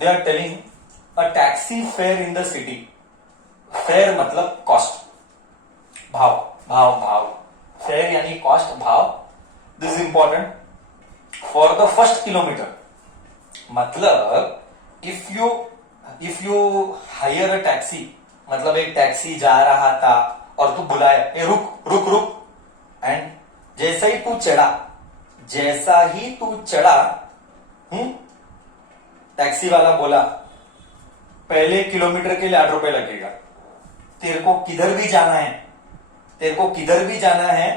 They are telling a taxi fare in the city. Fare मतलब cost, भाव भाव भाव. फेयर यानी कॉस्ट, भाव. This is important for the first kilometre. मतलब if you hire a taxi, मतलब एक टैक्सी जा रहा था और तू बुलाया, ए रुक रुक रुक, एंड जैसा ही तू चढ़ा, टैक्सी वाला बोला पहले किलोमीटर के लिए 8 रुपए लगेगा. तेरे को किधर भी जाना है,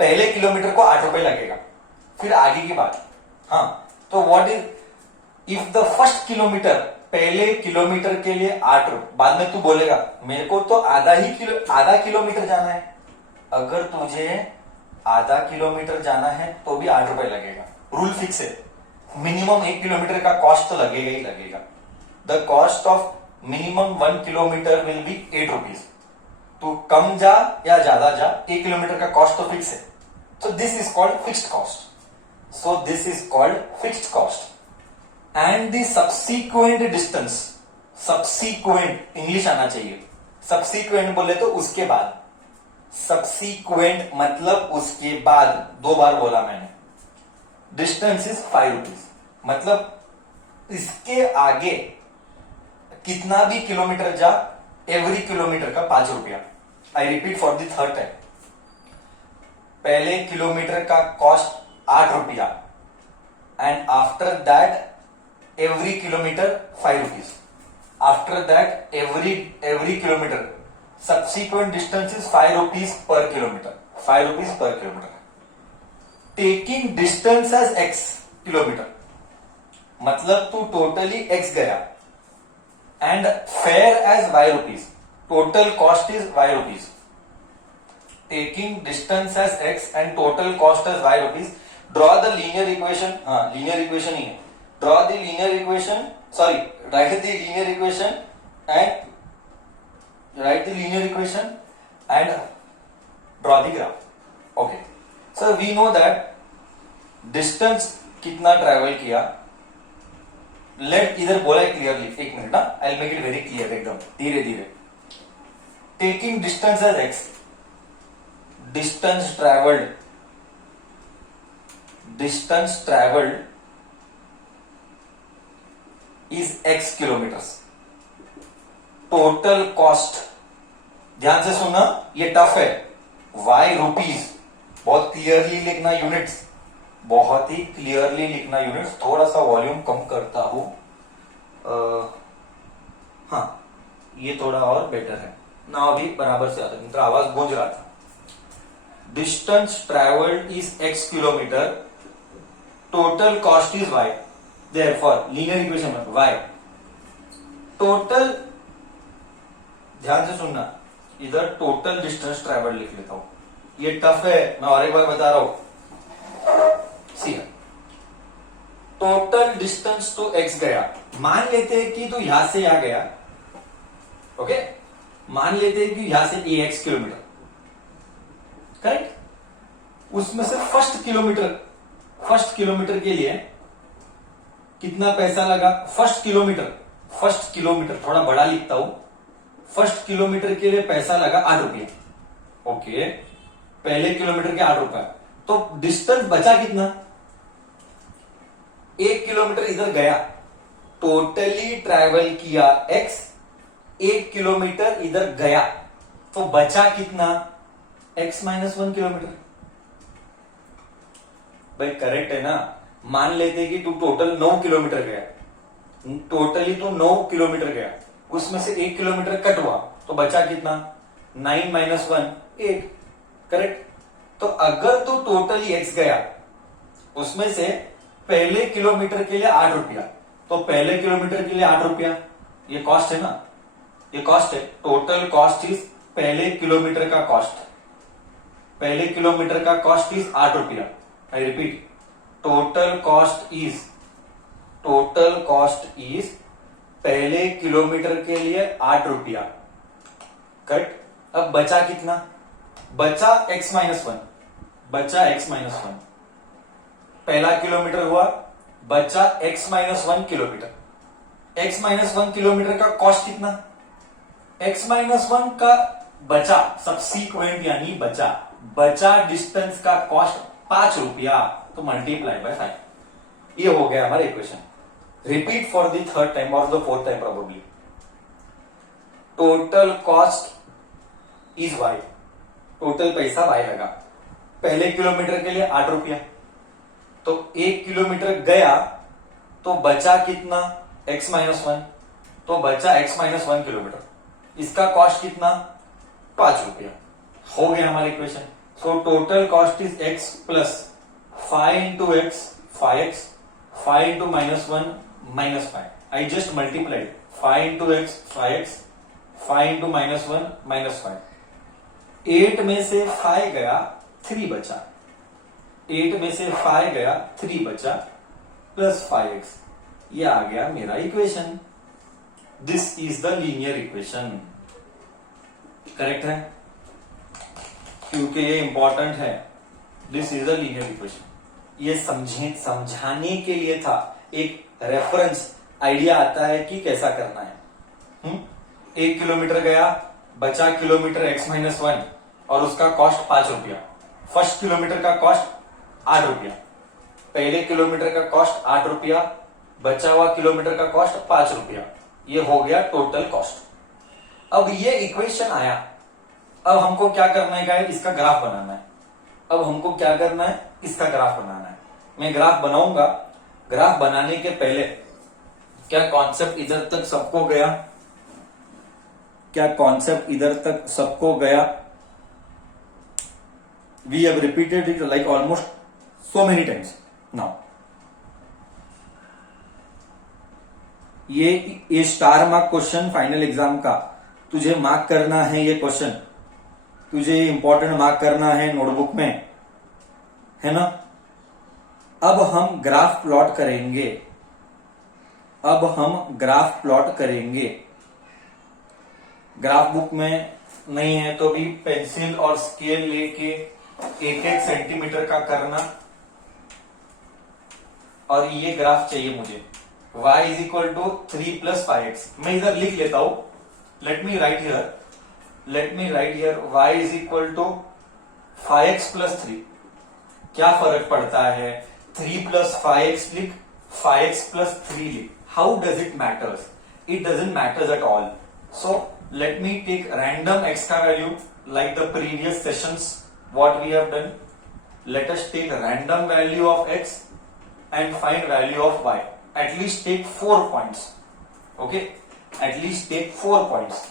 पहले किलोमीटर को 8 रुपए लगेगा. फिर आगे की बात. हाँ, तो what is if the first kilometre, पहले किलोमीटर के लिए 8 रुपए, बाद में तू बोलेगा मेरे को तो आधा किलोमीटर जाना है. अगर तुझे आधा किलोमीटर जाना है तो भी 8 रुपए लगेगा. रूल फिक्स है. मिनिमम 1 किलोमीटर का कॉस्ट तो लगेगा ही लगेगा. The cost of minimum 1 kilometre will be 8 rupees. तू कम जा या ज्यादा जा, 1 किलोमीटर का कॉस्ट तो फिक्स है. So this is called fixed cost. And the subsequent distance, subsequent English आना चाहिए. सब्सीक्वेंट बोले तो उसके बाद, सब्सीक्वेंट मतलब उसके बाद, 2 बार बोला मैंने. Distance is 5 rupees. मतलब इसके आगे कितना भी किलोमीटर जा, एवरी किलोमीटर का 5 रुपया. I repeat for the third time. पहले किलोमीटर का कॉस्ट 8 रुपया, and after that every kilometer 5 rupees. After that every kilometer subsequent distance is 5 rupees per kilometer. 5 rupees per kilometer. Taking distance as x kilometer, मतलब तू totally x गया, and fare as y rupees. Total cost is y rupees. Taking distance as x and total cost as y rupees. Draw the linear equation. हाँ, linear equation ही है. Draw the linear equation. Write the linear equation and draw the graph. Okay. So we know that distance कितना travel किया. Let इधर बोला है clearly. एक minute ना, I'll make it very clear एकदम धीरे धीरे. Taking distance as x, distance traveled is x kilometres. Total cost, ध्यान से सुनना, ये टफ है. y रुपीज, बहुत क्लियरली लिखना यूनिट्स, बहुत ही क्लियरली लिखना यूनिट्स. थोड़ा सा वॉल्यूम कम करता हूं. हाँ, ये थोड़ा और बेटर है ना, अभी बराबर से आता है, आवाज गूंज रहा था. Distance travelled is x kilometre, total cost is y. Therefore, linear equation में y टोटल, ध्यान से सुनना, इधर टोटल डिस्टेंस ट्रेवल लिख लेता हूं. ये टफ है, मैं और एक बार बता रहा हूं. सी, टोटल डिस्टेंस तो x गया. मान लेते हैं कि तू यहां से यहां गया. ओके, मान लेते हैं कि यहां से ax किलोमीटर, करेक्ट. उसमें से फर्स्ट किलोमीटर के लिए कितना पैसा लगा. फर्स्ट किलोमीटर थोड़ा बड़ा लिखता हूं. फर्स्ट किलोमीटर के लिए पैसा लगा 8 रुपये. ओके, पहले किलोमीटर के 8 रुपए. तो डिस्टेंस बचा कितना. 1 किलोमीटर इधर गया, टोटली ट्रैवल किया x, 1 किलोमीटर इधर गया, तो बचा कितना, x माइनस 1 किलोमीटर. भाई करेक्ट है ना. मान लेते कि तू टोटल 9 किलोमीटर गया, टोटली तू 9 किलोमीटर गया, उसमें से 1 किलोमीटर कट हुआ, तो बचा कितना, 9 माइनस 1 8. करेक्ट. तो अगर तू टोटली x गया, उसमें से पहले किलोमीटर के लिए 8 रुपया, तो पहले किलोमीटर के लिए 8 रुपया, ये कॉस्ट है ना, ये कॉस्ट है. टोटल कॉस्ट इज, पहले किलोमीटर का कॉस्ट, पहले किलोमीटर का कॉस्ट इज 8 रुपया. I repeat, total cost is पहले किलोमीटर के लिए 8 रुपया. करेक्ट. अब बचा कितना, बचा x माइनस 1, पहला किलोमीटर हुआ, बचा x minus 1 kilometre. x minus 1 kilometre का कॉस्ट कितना, x माइनस 1 का बचा सबसीक्वेंट यानी बचा डिस्टेंस का कॉस्ट 5 रुपया, तो मल्टीप्लाई बाय 5। ये हो गया हमारा equation. Repeat for the third time और the fourth time probably. Total cost is y, total पैसा y लगा। पहले किलोमीटर के लिए 8 रुपया, तो 1 किलोमीटर गया तो बचा कितना, x माइनस 1, तो बचा x माइनस 1 किलोमीटर, इसका कॉस्ट कितना 5 रुपया। हो गया हमारा equation. So total cost is x plus 5 into x 5x, 5 into minus 1 minus 5। I just multiplied 5 into x 5x, 5 into minus 1 minus 5। 8 में से 5 गया 3 बचा, 8 में से 5 गया 3 बचा प्लस 5x, ये आ गया मेरा equation. This is the linear equation. Correct है, क्योंकि ये इंपॉर्टेंट है। This is the linear equation. ये समझाने के लिए था, एक रेफरेंस आइडिया आता है कि कैसा करना है। 1 किलोमीटर गया, बचा किलोमीटर x माइनस 1 और उसका कॉस्ट 5 रुपया। फर्स्ट किलोमीटर का कॉस्ट 8 रुपया, पहले किलोमीटर का कॉस्ट 8 रुपया, बचा हुआ किलोमीटर का कॉस्ट 5 रुपया। ये हो गया टोटल कॉस्ट। अब ये इक्वेशन आया, अब हमको क्या करना है, इसका ग्राफ बनाना है। अब हमको क्या करना है, इसका ग्राफ बनाना है। मैं ग्राफ बनाऊंगा। ग्राफ बनाने के पहले क्या कॉन्सेप्ट इधर तक सबको गया, क्या कॉन्सेप्ट इधर तक सबको गया? We have repeated it like almost so many times now. ये star mark question final exam का, तुझे मार्क करना है ये क्वेश्चन, तुझे इंपॉर्टेंट मार्क करना है नोटबुक में, है ना। अब हम ग्राफ प्लॉट करेंगे, अब हम ग्राफ प्लॉट करेंगे। ग्राफ बुक में नहीं है तो भी पेंसिल और स्केल लेके 1-1 सेंटीमीटर का करना। और ये ग्राफ चाहिए मुझे, y is equal to 3 plus 5x। मैं इधर लिख लेता हूं, let me write here y is equal to 5x plus 3। क्या फर्क पड़ता है, 3 प्लस 5x लिख, 5x प्लस 3 लिख। How does it matters? It doesn't matters at all. So let me take random x का value like the previous sessions what we have done. Let us take random value of x and find value of y. At least take 4 points. Okay, at least take 4 points.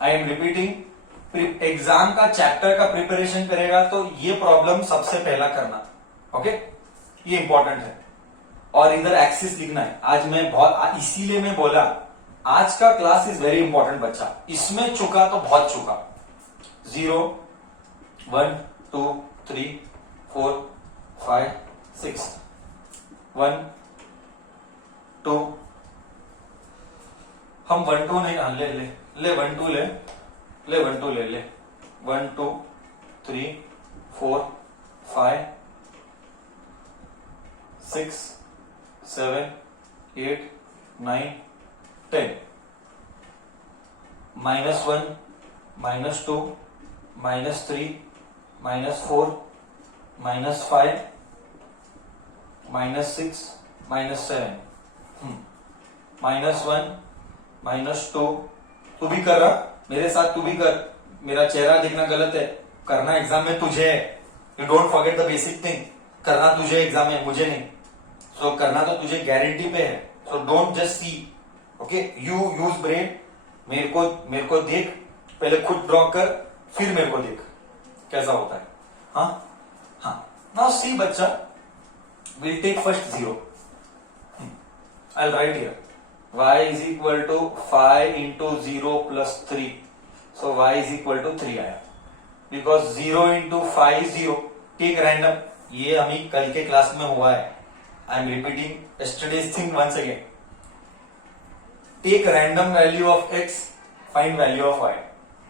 I am repeating, exam का chapter का preparation करेगा तो ये problem सबसे पहला करना। Okay, ये important है। और इधर एक्सिस लिखना है। आज मैं बहुत, इसीलिए मैं बोला आज का क्लास इज वेरी इंपॉर्टेंट बच्चा। इसमें चुका तो बहुत चुका। 0 1 2 3 4 5 6 1 2, हम 1 2 नहीं, ले ले ले 1 2 ले 1 2 ले 1 2 3 4 5 6 7 8 9 10, -1 -2 -3 -4 -5 -6 -7, -1 -2। तू भी कर रहा मेरे साथ, तू भी कर। मेरा चेहरा देखना गलत है, करना एग्जाम में तुझे है। You don't forget the basic thing, करना तुझे एग्जाम में, मुझे नहीं। सो करना तो तुझे गारंटी पे है। So don't just see, okay, you use brain. मेरे को देख, पहले खुद ड्रॉ कर, फिर मेरे को देख कैसा होता है। हाँ, नाउ सी बच्चा, will take first 0। I write here y is equal to 5 into 0 plus 3. So y is equal to 3 आया, because 0 into 5 is 0. Take random, ये हमें कल के क्लास में हुआ है। I am repeating yesterday's thing once again. Take random value of x, find value of y.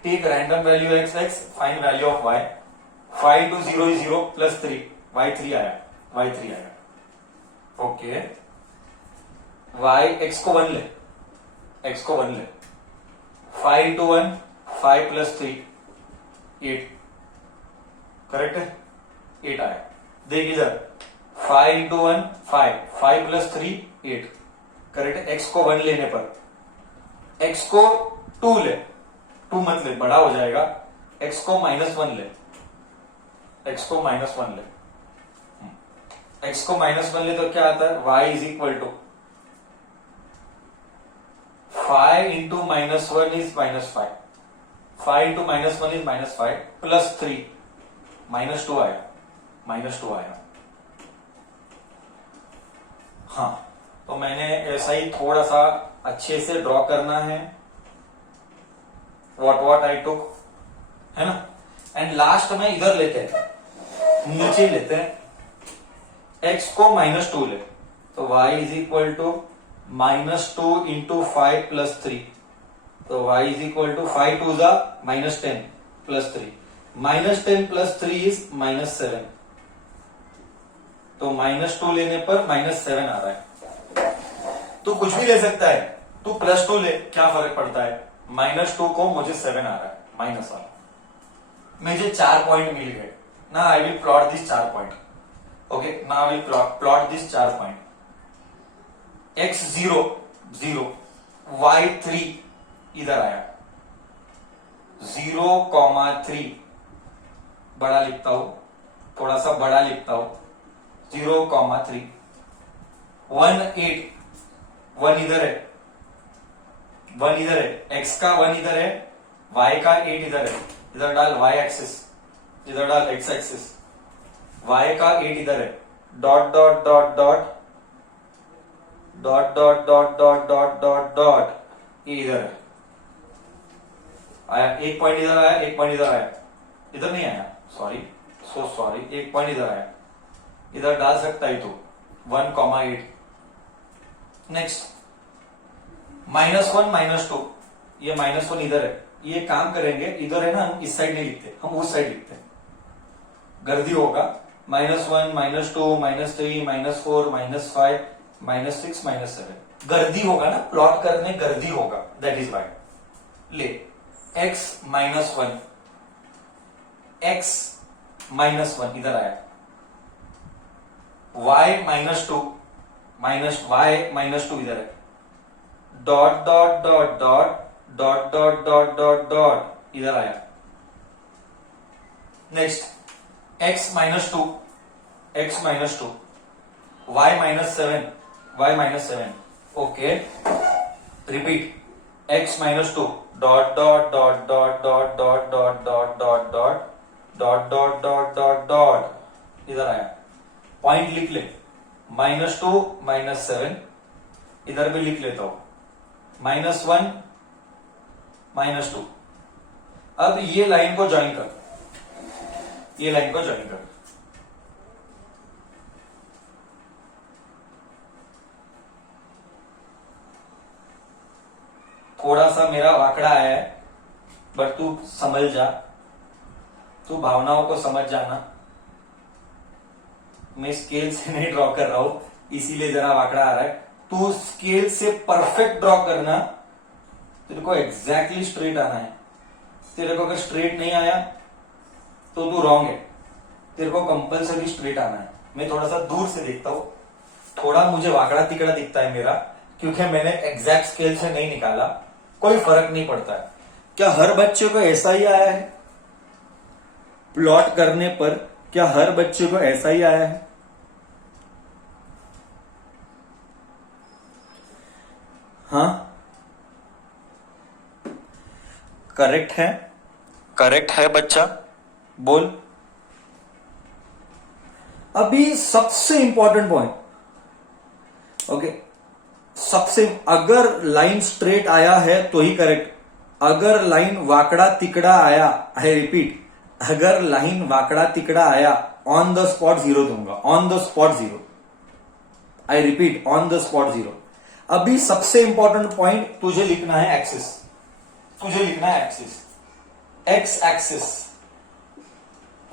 Take random value x, find value of y. 5 to 0 is 0 plus 3, y 3 आया, y 3 आया। Okay, Y x को 1 ले, x को 1 ले, 5 into 1 5 plus 3 8, correct है, 8 आया। देख इधर 5 into 1 5, 5 plus 3 8, करेक्ट है। एक्स को 1 लेने पर एक्स को 2 ले, 2 मत ले, बड़ा हो जाएगा। एक्स को -1 ले, एक्स को -1 ले, एक्स को -1 ले तो क्या आता है, y is equal to 5 into -1 is -5, 5 into -1 is -5 plus 3 -2 आया, -2 आया। हाँ, तो मैंने ऐसा ही थोड़ा सा अच्छे से ड्रॉ करना है, what I took, है ना। एंड लास्ट में इधर लेते हैं, नीचे लेते हैं, x को -2 ले, तो y is equal to -2 into 5 plus 3, तो y इज इक्वल टू 5 2 जा -10 plus 3, -10 plus 3 is -7, तो -2 लेने पर -7 आ रहा है। तू कुछ भी ले सकता है, तू +2 ले, क्या फर्क पड़ता है, -2 को मुझे 7 आ रहा है, माइनस वाला। मुझे 4 पॉइंट मिल गए ना, I will plot this 4 point, okay, ना I will plot this 4 point. x0 0, y3 इधर आया, 0,3 बड़ा लिखता हूं, थोड़ा सा बड़ा लिखता हूं, 0,3, 1 8, 1 इधर है, 1 इधर है, x का 1 इधर है, y का 8 इधर है, इधर डाल y एक्सिस, इधर डाल x एक्सिस, y का 8 इधर है, dot dot dot dot dot dot dot dot dot dot dot, ये इधर है, आया, एक पॉइंट इधर आया, एक पॉइंट इधर आया, इधर नहीं आया, सॉरी, सो सॉरी, एक पॉइंट इधर आया, इधर डाल सकता है तो 1,8। नेक्स्ट -1 -2, ये -1 इधर है, ये काम करेंगे, इधर है ना, हम इस साइड नहीं लिखते, हम उस साइड लिखते हैं, गर्दी होगा, -1 -2 -3 -4 -5 -6 -7, गर्दी होगा ना, प्लॉट करने गर्दी होगा, दैट इज वाई। ले x -1, x -1 इधर आया, y -2 y -2 इधर है, dot dot dot dot dot dot dot dot dot इधर आया। Next x -2 x -2, y -7 okay, repeat, x -2 dot dot dot dot dot dot dot dot dot dot dot dot dot dot dot इधर आया, point लिख ले, -2 -7, इधर भी लिख लेता हूं, -1 -2। अब ये लाइन को ज्वाइन कर, ये लाइन को ज्वाइन कर, थोड़ा सा मेरा आंकड़ा है, बट तू समझ जा, तू भावनाओं को समझ जाना, मैं स्केल से नहीं ड्रॉ कर रहा हूं, इसीलिए जरा आंकड़ा आ रहा है, तू स्केल से परफेक्ट ड्रॉ करना, तेरे को एग्जैक्टली स्ट्रेट आना है। तेरे को अगर स्ट्रेट नहीं आया तो तू रॉन्ग है, तेरे को कंपल्सरी स्ट्रेट आना है। मैं थोड़ा सा दूर से देखता हूं, थोड़ा मुझे वाकड़ा तिकड़ा दिखता है मेरा, क्योंकि मैंने एग्जैक्ट स्केल से नहीं निकाला, कोई फर्क नहीं पड़ता है। क्या हर बच्चे को ऐसा ही आया है प्लॉट करने पर? क्या हर बच्चे को ऐसा ही आया है? हाँ, करेक्ट है, करेक्ट है बच्चा, बोल। अभी सबसे इंपॉर्टेंट पॉइंट, ओके, सबसे, अगर लाइन स्ट्रेट आया है तो ही करेक्ट, अगर लाइन वाकड़ा तिकड़ा आया, आई रिपीट, अगर लाइन वाकड़ा तिकड़ा आया, ऑन द स्पॉट 0 दूंगा, on the spot 0, I repeat, on the spot 0। अभी सबसे इंपॉर्टेंट पॉइंट तुझे लिखना है एक्सिस, तुझे लिखना है axis, X axis,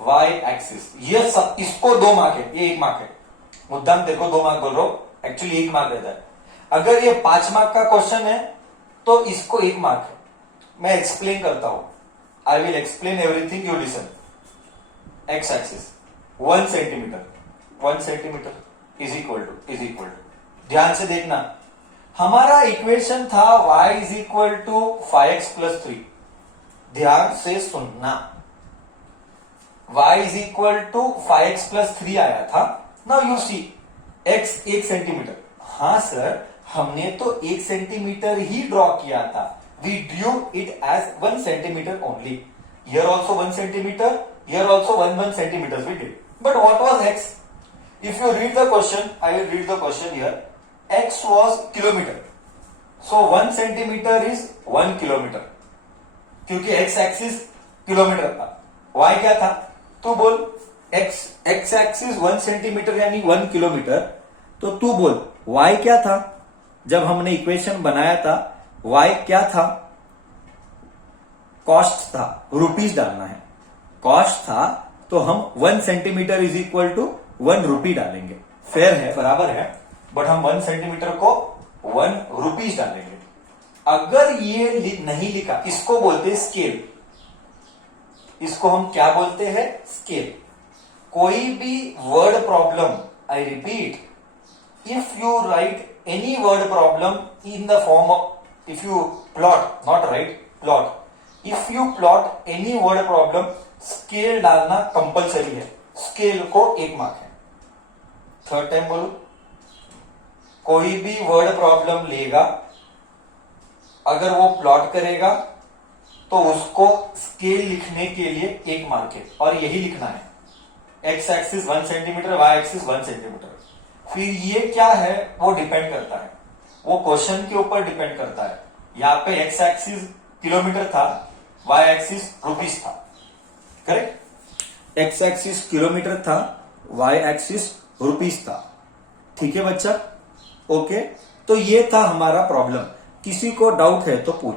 Y axis, ये सब, इसको 2 मार्क है, ये 1 मार्क है, मुद्दाम तेरे को 2 मार्क बोल रहा हूं, एक्चुअली 1 मार्क रहता है। अगर ये 5 मार्क का क्वेश्चन है तो इसको 1 मार्क है। मैं एक्सप्लेन करता हूं, I will explain everything, you listen. X axis 1 centimetre, 1 centimetre is equal to, ध्यान से देखना, हमारा इक्वेशन था y is equal to 5x plus 3। ध्यान से सुनना, y is equal to 5x plus 3 आया था। Now you see x 1 centimetre. हाँ सर, हमने तो 1 सेंटीमीटर ही ड्रॉ किया था, we drew it as 1 centimetre only. Here also 1 centimetre, here also 1 centimetre we did, but what was x? If you read the question, I will read the question here. X was kilometer. So 1 centimeter is 1 kilometer. क्योंकि x axis kilometre था, y क्या था? तू बोल, x axis 1 centimetre यानी 1 kilometre, तो तू बोल y क्या था? जब हमने इक्वेशन बनाया था y क्या था? कॉस्ट था, रुपीज डालना है, कॉस्ट था, तो हम 1 सेंटीमीटर इज इक्वल टू 1 रुपी डालेंगे। फेयर है, बराबर है, बट हम 1 सेंटीमीटर को 1 रुपीज डालेंगे। अगर ये नहीं लिखा, इसको बोलते हैं स्केल, इसको हम क्या बोलते हैं? स्केल। कोई भी word problem, I repeat, if you right any word problem in the form of, if you plot, not right, plot, if you plot any word problem, scale डालना कंपलसरी है, स्केल को 1 मार्क है। Third time बोलो, कोई भी word problem लेगा, अगर वो प्लॉट करेगा तो उसको स्केल लिखने के लिए 1 मार्क है, और यही लिखना है। X axis 1 centimetre, Y axis 1 centimetre. फिर ये क्या है, वो डिपेंड करता है, वो क्वेश्चन के ऊपर डिपेंड करता है। यहां पे एक्स एक्सिस किलोमीटर था, वाई एक्सिस रुपीस था, करेक्ट? एक्स एक्सिस किलोमीटर था, वाई एक्सिस रुपीस था। ठीक है बच्चा? ओके, तो ये था हमारा प्रॉब्लम। किसी को डाउट है तो पूछ।